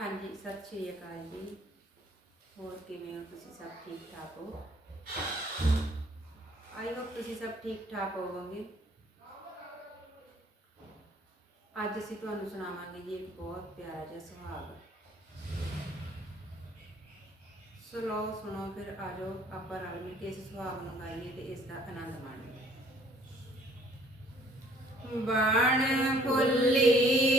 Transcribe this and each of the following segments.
ਹਾਂਜੀ, ਸਤਿ ਸ਼੍ਰੀ ਅਕਾਲ ਜੀ। ਹੋਰ ਕਿਵੇਂ ਹੋ ਤੁਸੀਂ ਸਭ ਠੀਕ ਠਾਕ ਹੋ? ਆਈ ਹੋਪ ਤੁਸੀਂ ਸਭ ਠੀਕ ਠਾਕ ਹੋਵੋਗੇ। ਅੱਜ ਅਸੀਂ ਤੁਹਾਨੂੰ ਸੁਣਾਵਾਂਗੇ ਜੀ ਇੱਕ ਬਹੁਤ ਪਿਆਰਾ ਜਿਹਾ ਸੁਹਾਗ। ਸੋ ਲਓ, ਸੁਣੋ ਫਿਰ, ਆ ਜਾਓ, ਆਪਾਂ ਰਲ ਮਿਲ ਕੇ ਇਸ ਸੁਹਾਗ ਨੂੰ ਗਾਈਏ ਤੇ ਇਸ ਦਾ ਆਨੰਦ ਮਾਣੀਏ। ਬਣ ਫੁੱਲੀ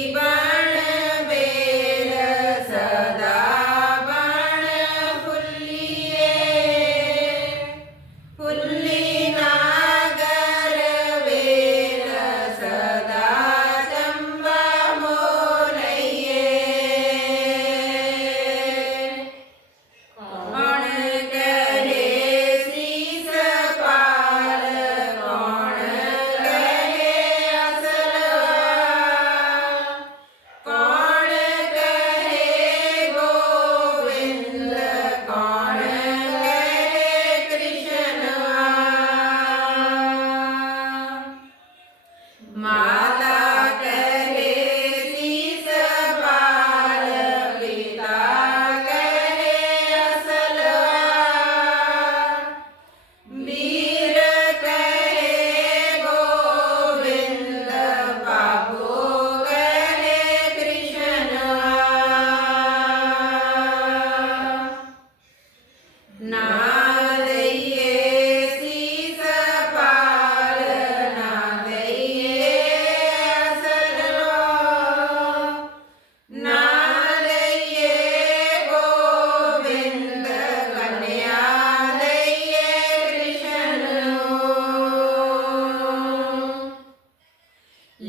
妈。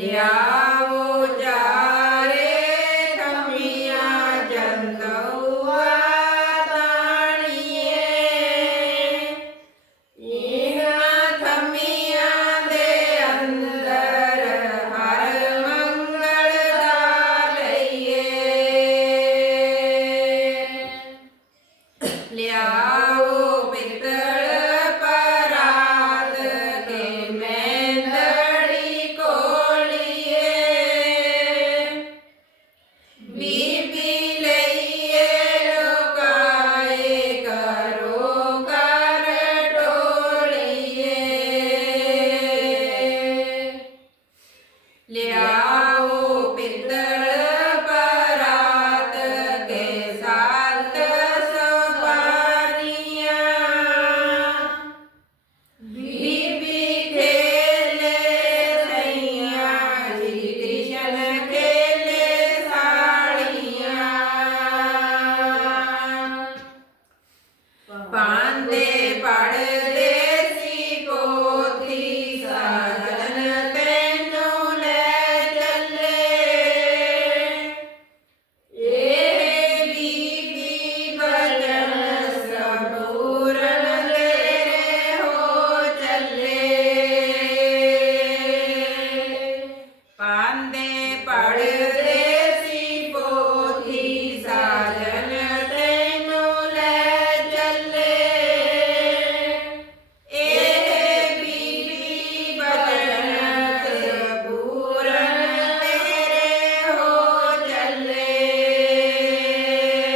Yeah. ਪਾਂਦੇ ਪੜ